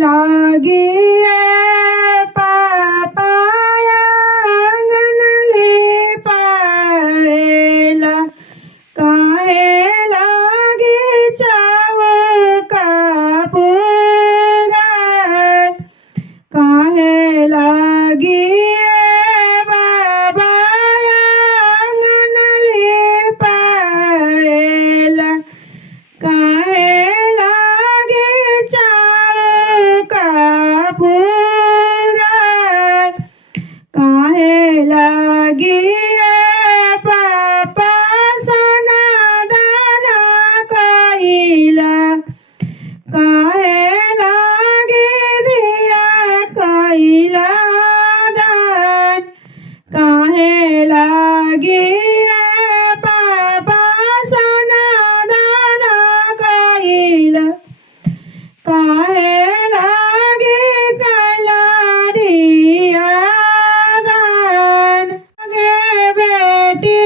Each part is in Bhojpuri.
लागी पापाया अंगनले पावेला काहे लागी चाव कापुरा काहे लागी बाबाया अंगनले पावेला काहे लागी चाव कापुरा काहे लागी पापा सोना दाना कइला काहे लागी दिया कइला दान काहे लागी पापा सोना दाना कइला काहे लागी कइला दिया दान गे बेटी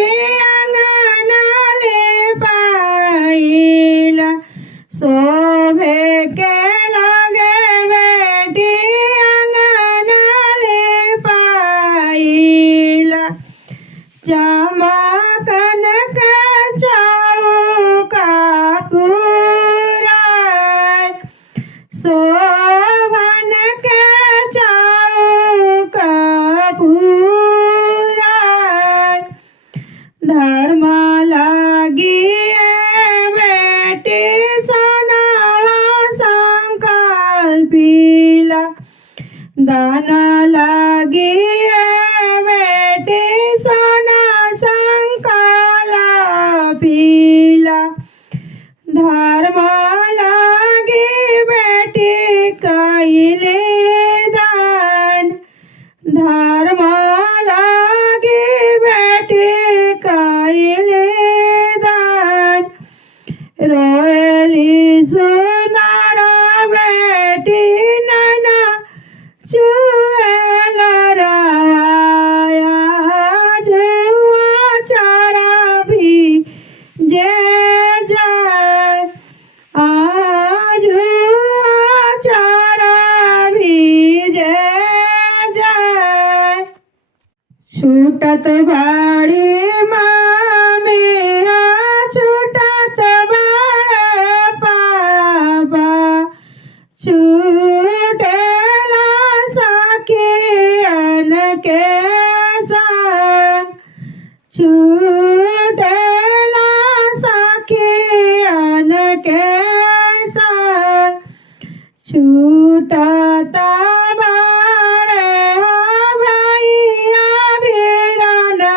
अंगनले पाइला शोभे के लगे बेटी अंगनले पाइला चमकन के चौका पुराय शोभन के चौका पुराय धर्म लागी बेटी सोनावा संकल्पिला दान लागी बेटी सोना संकल्पिला धर्म लागी बेटी कइले दान धर्म लागी बेटी कइले दान रोएली सुनार बेटी नैना चुएल रवाया जुआ चारा भी जे जाए जुआ चारा भी जे जाए छूटत बाड़ी मामिया छूटत बाड़े पापा छूटेला सखियन के संग छूटेला सखियन के संग छूटता बाड़े हो भैया वीरनवा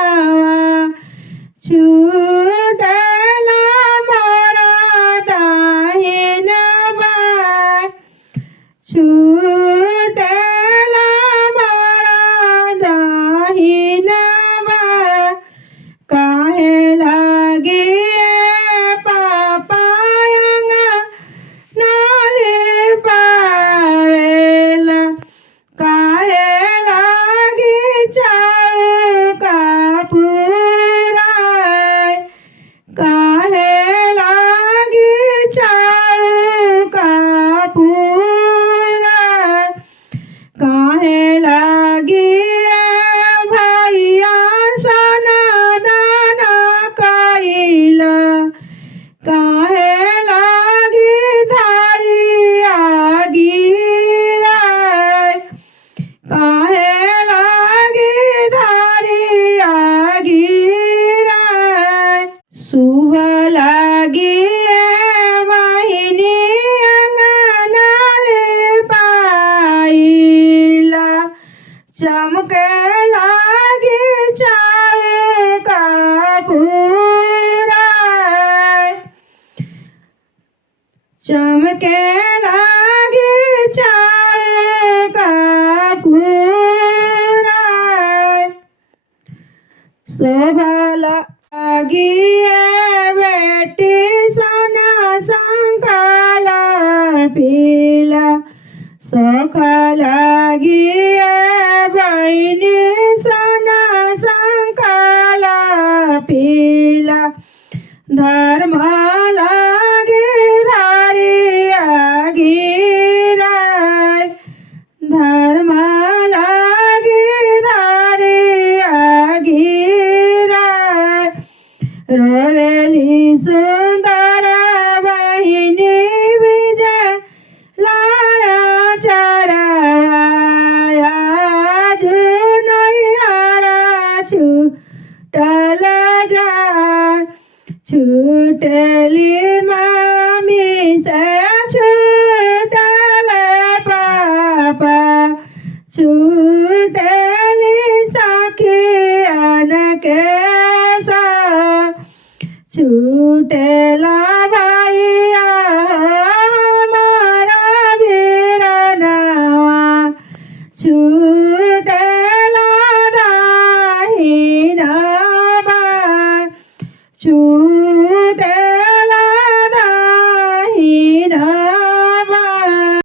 छूटेला मोरा दाहिन बाय छूटेला मोरा दाहिन बाय काहे लागी पापा अंगनले पावेला काहे लागी चौका पुराय काहे लागी चौका पुराय काहे लागी भैया सोना दाना कइला काहे लागी धारिया गिराय काहे लागी धारिया गिराय शुभ लागी वाहिनी अंगनले पाइला चमके लागी चौका पुराय चमके लागी चौका पुराय शोभा लागी बेटी सोना संकल्पिला सुख लागी बहिनी सोना संकल्पिला धर्म लागी धारिया गिरा छुटली मामिसा छुटला पापा छु